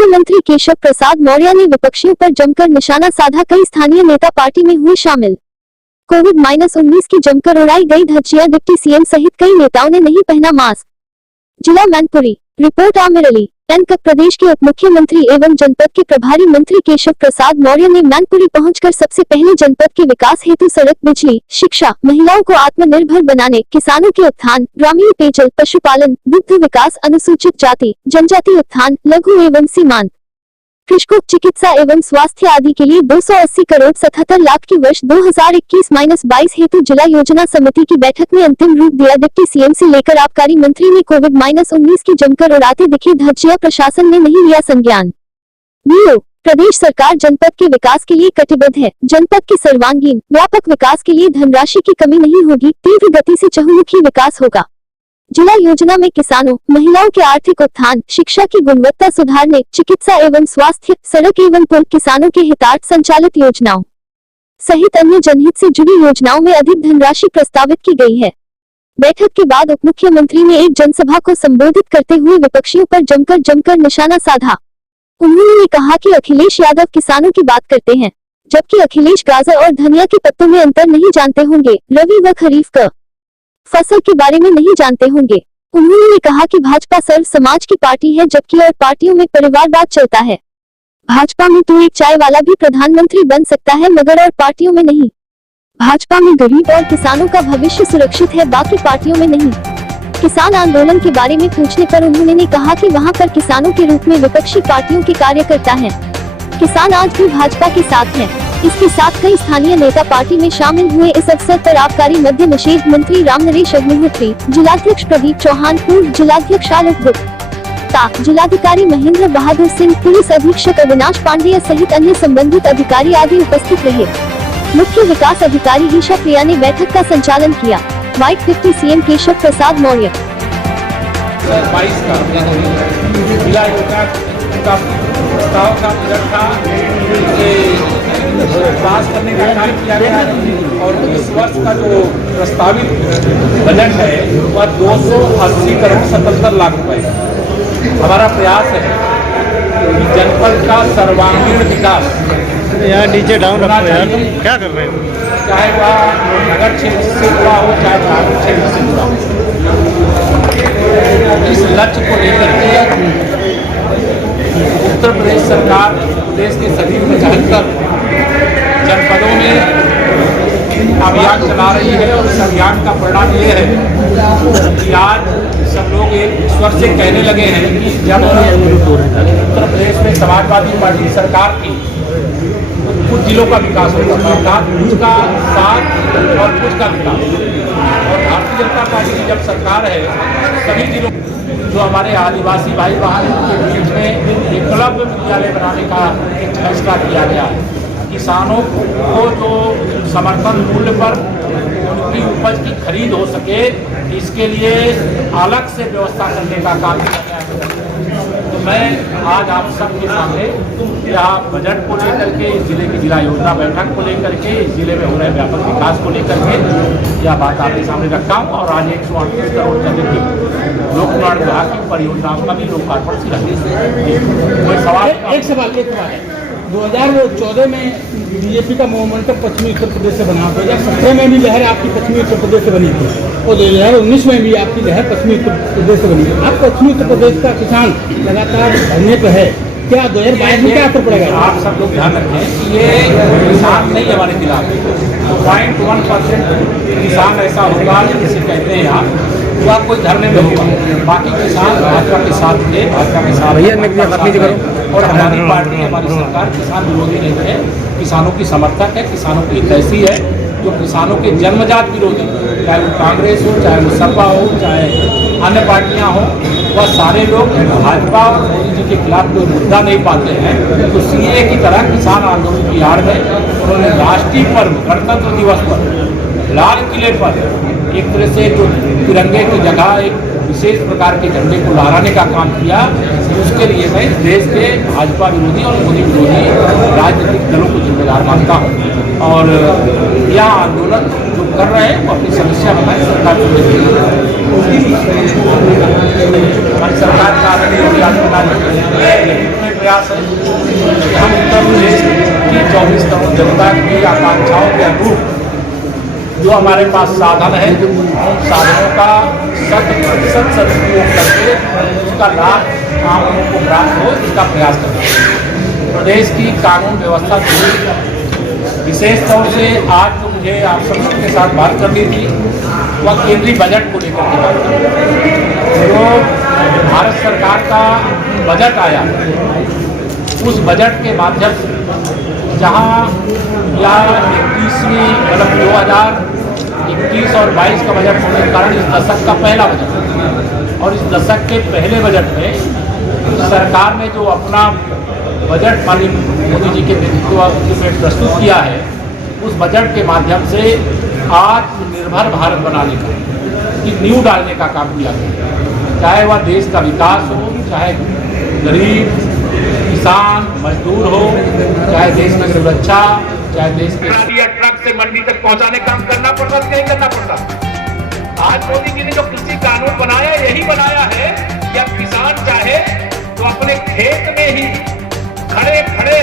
मुख्यमंत्री केशव प्रसाद मौर्य ने विपक्षियों पर जमकर निशाना साधा। कई स्थानीय नेता पार्टी में हुए शामिल। कोविड-19 की जमकर उड़ाई गई धज्जियां। डिप्टी सीएम सहित कई नेताओं ने नहीं पहना मास्क। जिला मैनपुरी। रिपोर्ट आमिर अली। प्रदेश के उप मुख्यमंत्री एवं जनपद के प्रभारी मंत्री केशव प्रसाद मौर्य ने मैनपुरी पहुंचकर सबसे पहले जनपद के विकास हेतु सड़क, बिजली, शिक्षा, महिलाओं को आत्मनिर्भर बनाने, किसानों के उत्थान, ग्रामीण पेयजल, पशुपालन, दुग्ध विकास, अनुसूचित जाति जनजाति उत्थान, लघु एवं सीमांत कृषकों, चिकित्सा एवं स्वास्थ्य आदि के लिए 280 करोड़ 77 लाख की वर्ष 2021-22 हेतु जिला योजना समिति की बैठक में अंतिम रूप दिया। डिप्टी सीएम से लेकर आबकारी मंत्री ने कोविड-19 की जमकर उड़ाते दिखे धज्जियां। प्रशासन ने नहीं लिया संज्ञान। ब्यूरो। प्रदेश सरकार जनपद के विकास के लिए कटिबद्ध है। जनपद के सर्वांगीण व्यापक विकास के लिए धनराशि की कमी नहीं होगी। तीव्र गति से चहुमुखी विकास होगा। जिला योजना में किसानों, महिलाओं के आर्थिक उत्थान, शिक्षा की गुणवत्ता सुधारने, चिकित्सा एवं स्वास्थ्य, सड़क एवं पुल, किसानों के हितार्थ संचालित योजनाओं सहित अन्य जनहित से जुड़ी योजनाओं में अधिक धनराशि प्रस्तावित की गई है। बैठक के बाद उप मुख्यमंत्री ने एक जनसभा को संबोधित करते हुए विपक्षियों पर जमकर निशाना साधा। उन्होंने कहा कि अखिलेश यादव किसानों की बात करते हैं, जबकि अखिलेश गाजर और धनिया के पत्तों में अंतर नहीं जानते होंगे, रबी व खरीफ का फसल के बारे में नहीं जानते होंगे। उन्होंने कहा कि भाजपा सर्व समाज की पार्टी है, जबकि और पार्टियों में परिवारवाद चलता है। भाजपा में तो एक चाय वाला भी प्रधानमंत्री बन सकता है, मगर और पार्टियों में नहीं। भाजपा में गरीब और किसानों का भविष्य सुरक्षित है, बाकी पार्टियों में नहीं। किसान आंदोलन के बारे में पूछने पर उन्होंने कहा कि वहां पर किसानों के रूप में विपक्षी पार्टियों के कार्यकर्ता हैं। किसान आज भी भाजपा के साथ हैं। इसके साथ कई स्थानीय नेता पार्टी में शामिल हुए। इस अवसर पर आबकारी मद्य निषेध मंत्री रामनरेश अग्निहोत्री, जिलाध्यक्ष प्रदीप चौहान, पूर्व जिलाध्यक्ष आलोक गुप्ता, जिलाधिकारी महेंद्र बहादुर सिंह, पुलिस अधीक्षक अविनाश पांडेय सहित अन्य संबंधित अधिकारी आदि उपस्थित रहे। मुख्य विकास अधिकारी ईशा प्रिया ने बैठक का संचालन किया। White deputy CM Keshav Prasad Maurya. पास करने का कार्य किया गया है और इस वर्ष का जो प्रस्तावित बजट है वह 280 करोड़ 77 लाख रुपए है। हमारा प्रयास है कि जनपद का सर्वांगीण विकास। यार नीचे डाउन रखो यार, तुम क्या कर रहे हो? चाहे वह नगर क्षेत्र से जुड़ा हो, चाहे ग्रामीण क्षेत्र से जुड़ा हो। इस लक्ष्य को लेकर के उत्तर प्रदेश सरकार प्रदेश के सभी 75 जनपदों में अभियान चला रही है और इस अभियान का परिणाम ये है कि आज सब लोग एक स्वर से कहने लगे हैं कि जब उत्तर प्रदेश में समाजवादी पार्टी सरकार की कुछ जिलों का विकास होगा, अर्थात कुछ का साथ और कुछ का विकास। और भारतीय जनता पार्टी की जब सरकार है सभी जिलों जो हमारे आदिवासी भाई बहन के बीच में एकलव्य विद्यालय बनाने का एक फैसला किया गया है। किसानों को जो समर्थन मूल्य पर उनकी उपज की खरीद हो सके, इसके लिए अलग से व्यवस्था करने का काम किया गया है। तो मैं आज आप सबके सामने यहाँ बजट को लेकर के, इस जिले की जिला योजना बैठक को लेकर के, इस जिले में हो रहे व्यापक विकास को लेकर के यह बात आपके सामने रखा हूँ। और आज 138 करोड़ से अधिक की लोक निर्माण विभाग की परियोजनाओं का भी लोकार्पण किया। कोई सवाल? एक सवाल है 2014 में बीजेपी का मोमेंटम पश्चिमी उत्तर प्रदेश से बना, 2017 में भी लहर आपकी पश्चिमी उत्तर प्रदेश से बनी थी और 2019 में भी आपकी लहर पश्चिमी उत्तर प्रदेश से बनी थी। आप पश्चिमी उत्तर प्रदेश का किसान लगातार धरने पर है, क्या 2022 में क्या असर पड़ेगा? आप सब लोग ध्यान रखें कि ये किसान नहीं हमारे खिलाफ, 0.1% किसान ऐसा होगा जिसे कहते हैं आप वह कोई धरने में होगा। बाकी किसान भाजपा के साथ थे, भाजपा के साथ और हमारी पार्टी, हमारी सरकार किसान विरोधी नहीं है, किसानों की समर्थक है। किसानों की ऐसी है जो किसानों के जन्मजात विरोधी, चाहे वो कांग्रेस हो, चाहे वो सपा हो, चाहे अन्य पार्टियां हो, वह सारे लोग भाजपा और मोदी जी के खिलाफ कोई मुद्दा नहीं पाते हैं। तो सीए की तरह किसान आंदोलन की आड़ में उन्होंने राष्ट्रीय पर्व गणतंत्र दिवस पर लाल किले पर एक तरह से जो तिरंगे की जगह एक विशेष प्रकार के झंडे को लहराने का काम किया। उसके लिए मैं देश के भाजपा विरोधी और मोदी विरोधी राजनीतिक दलों को जिम्मेदार मानता हूँ। और यह आंदोलन जो कर रहे हैं वो अपनी समस्या बनाए सरकार को हमारी सरकार का आदरणीय योगी आदित्यनाथ प्रयास है कि हम उत्तर प्रदेश की 24 करोड़ जनता की आकांक्षाओं के अनुरूप जो हमारे पास साधन है उन साधनों का 100% सदुपयोग करके उसका लाभ आम लोगों को प्राप्त हो, इसका प्रयास करना। प्रदेश की कानून व्यवस्था की विशेष तौर से आज जो मुझे आप सबके साथ बात करनी थी वह केंद्रीय बजट को लेकर के बात करनी। जो भारत सरकार का बजट आया उस बजट के माध्यम से जहाँ या 21वीं मतलब 2021 और 22 का बजट होने के कारण इस दशक का पहला बजट और इस दशक के पहले बजट में सरकार ने जो अपना बजट माननीय मोदी जी के नेतृत्व में प्रस्तुत किया है उस बजट के माध्यम से आत्मनिर्भर भारत बनाने का की नींव डालने का काम किया गया। चाहे वह देश का विकास हो, चाहे गरीब किसान मजदूर हो, चाहे देश की सुरक्षा, चाहे देश के ट्रक से मंडी तक पहुंचाने काम करना पड़ता कि नहीं करना पड़ता। आज मोदी जी ने जो कृषि कानून बनाया यही बनाया है कि अब किसान चाहे तो अपने खेत में ही खड़े खड़े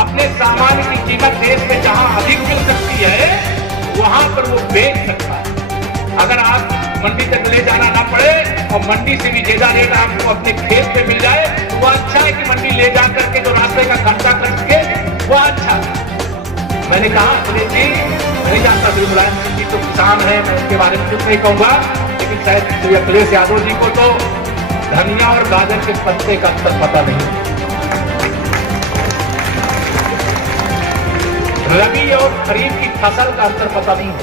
अपने सामान की कीमत देश में जहां अधिक मिल सकती है वहां पर वो बेच सकता है। अगर आप मंडी तक ले जाना ना पड़े और मंडी से भी ज्यादा रेट आपको अपने खेत पे मिल जाए तो वह अच्छा है कि मंडी ले जा करके जो रास्ते का खर्चा कर सके वह अच्छा है। मैंने कहा अखिलेश जी नहीं जानता श्री मुलायम सिंह जी तो किसान है, मैं उसके बारे में कुछ नहीं कहूंगा, लेकिन शायद श्री अखिलेश यादव जी को तो धनिया और गाजर के पत्ते का अंतर पता नहीं। रबी और खरीफ की फसल का अंतर पता नहीं है,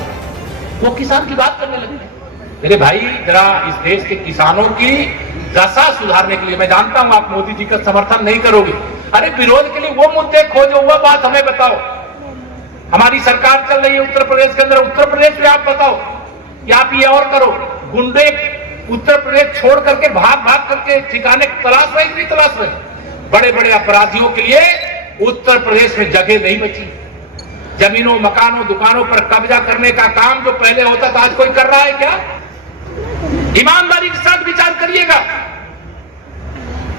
वो किसान की बात करने लगे। मेरे भाई जरा इस देश के किसानों की दशा सुधारने के लिए, मैं जानता हूं आप मोदी जी का समर्थन नहीं करोगे, अरे विरोध के लिए वो मुद्दे खोजो, वह बात हमें बताओ। हमारी सरकार चल रही है उत्तर प्रदेश के अंदर, उत्तर प्रदेश में आप बताओ कि आप ये और करो। गुंडे उत्तर प्रदेश छोड़ करके भाग भाग करके ठिकाने तलाश रहे कि नहीं तलाश रहे। बड़े बड़े अपराधियों के लिए उत्तर प्रदेश में जगह नहीं बची। जमीनों मकानों दुकानों पर कब्जा करने का काम जो पहले होता था आज कोई कर रहा है क्या? ईमानदारी के साथ विचार करिएगा।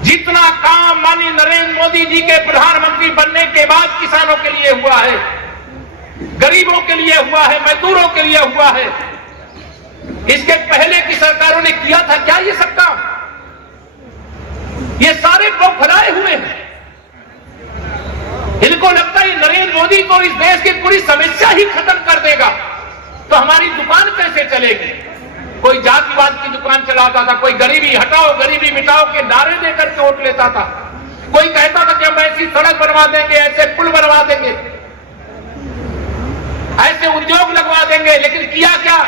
जितना काम माननीय नरेंद्र मोदी जी के प्रधानमंत्री बनने के बाद किसानों के लिए हुआ है, गरीबों के लिए हुआ है, मजदूरों के लिए हुआ है, इसके पहले की सरकारों ने किया था क्या ये सब काम? ये सारे बौखलाए हुए हैं। इनको लगता है नरेंद्र मोदी को इस देश की पूरी समस्या ही खत्म कर देगा तो हमारी दुकान कैसे चलेगी। कोई जातिवाद की दुकान चलाता था, कोई गरीबी हटाओ गरीबी मिटाओ के नारे देकर के वोट लेता था, कोई कहता था कि हम ऐसी सड़क बनवा देंगे, ऐसे पुल बनवा देंगे, ऐसे उद्योग लगवा देंगे, लेकिन किया क्या?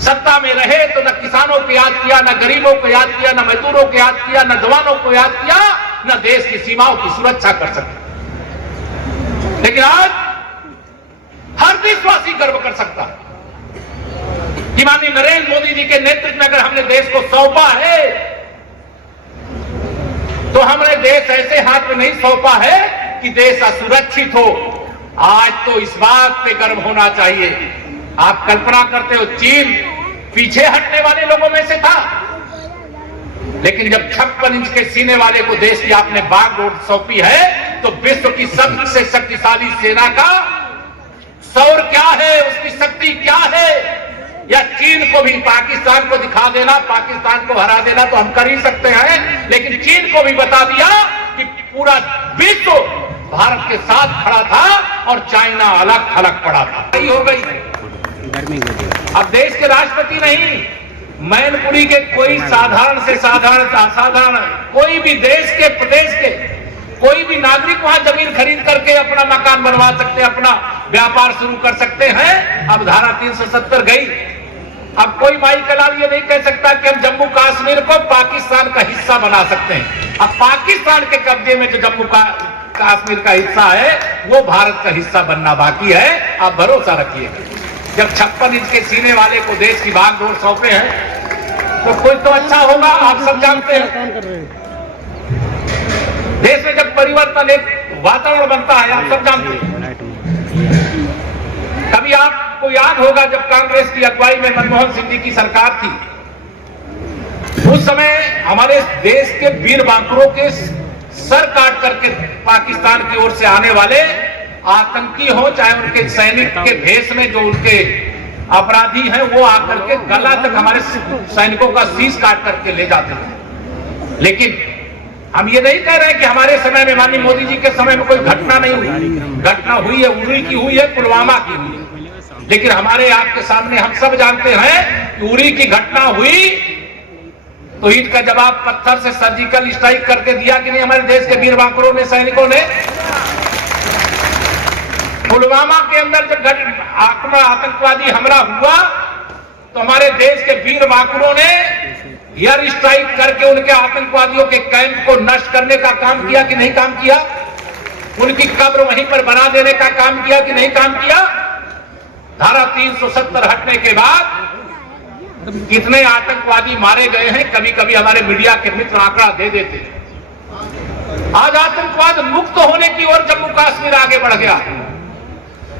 सत्ता में रहे तो न किसानों को याद किया, न गरीबों को याद किया, न मजदूरों को याद किया, न जवानों को याद किया, न देश की सीमाओं की सुरक्षा कर सके। लेकिन आज हर देशवासी गर्व कर सकता है कि माननीय नरेंद्र मोदी जी के नेतृत्व में अगर हमने देश को सौंपा है तो हमने देश ऐसे हाथ में नहीं सौंपा है कि देश असुरक्षित हो। आज तो इस बात पे गर्व होना चाहिए। आप कल्पना करते हो चीन पीछे हटने वाले लोगों में से था, लेकिन जब 56 इंच के सीने वाले को देश की आपने बागडोर सौंपी है तो विश्व की सबसे शक्तिशाली सेना का शौर्य क्या है, उसकी शक्ति क्या है, या चीन को भी पाकिस्तान को दिखा देना, पाकिस्तान को हरा देना तो हम कर ही सकते हैं, लेकिन चीन को भी बता दिया कि पूरा विश्व भारत के साथ खड़ा था और चाइना अलग अलग पड़ा था। यही हो गई। अब देश के राष्ट्रपति नहीं, मैनपुरी के कोई साधारण से साधारण असाधारण कोई भी देश के प्रदेश के कोई भी नागरिक वहां जमीन खरीद करके अपना मकान बनवा सकते हैं, अपना व्यापार शुरू कर सकते हैं। अब धारा 370 गई। अब कोई माई का लाल ये नहीं कह सकता कि हम जम्मू कश्मीर को पाकिस्तान का हिस्सा बना सकते हैं। अब पाकिस्तान के कब्जे में जो जम्मू कश्मीर का हिस्सा है वो भारत का हिस्सा बनना बाकी है। आप भरोसा रखिएगा। जब 56 इंच के सीने वाले को देश की बागडोर सौंपे हैं तो कुछ तो अच्छा होगा। आप सब जानते हैं देश में जब परिवर्तन एक वातावरण बनता है, आप सब जानते हैं। कभी आपको याद होगा जब कांग्रेस की अगुवाई में मनमोहन सिंह जी की सरकार थी, उस समय हमारे देश के वीर बांकुरों के सर काट करके पाकिस्तान की ओर से आने वाले आतंकी हो, चाहे उनके सैनिक के भेष में जो उनके अपराधी हैं, वो आकर के गला तक हमारे सैनिकों का शीश काट करके ले जाते थे। लेकिन हम ये नहीं कह रहे हैं कि हमारे समय में, माननीय मोदी जी के समय में कोई घटना नहीं हुई। घटना हुई है, उरी की हुई है, पुलवामा की हुई है। लेकिन हमारे आपके सामने हम सब जानते हैं कि उरी की घटना हुई तो ईंट का जवाब पत्थर से सर्जिकल स्ट्राइक करके दिया कि नहीं हमारे देश के वीर वाकरों ने, सैनिकों ने। पुलवामा के अंदर जब आतंकवादी हमला हुआ तो हमारे देश के वीर वाकरों ने एयर स्ट्राइक करके उनके आतंकवादियों के कैंप को नष्ट करने का काम किया कि नहीं काम किया? उनकी कब्र वहीं पर बना देने का काम किया कि नहीं काम किया? धारा 370 हटने के बाद कितने आतंकवादी मारे गए हैं, कभी कभी हमारे मीडिया के मित्र आंकड़ा दे देते। आज आतंकवाद मुक्त होने की ओर जम्मू कश्मीर आगे बढ़ गया,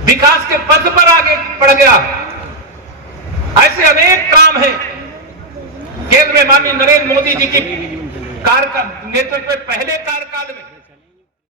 विकास के पथ पर आगे बढ़ गया। ऐसे अनेक काम हैं। केंद्र में माननीय नरेंद्र मोदी जी की नेतृत्व में पहले कार्यकाल में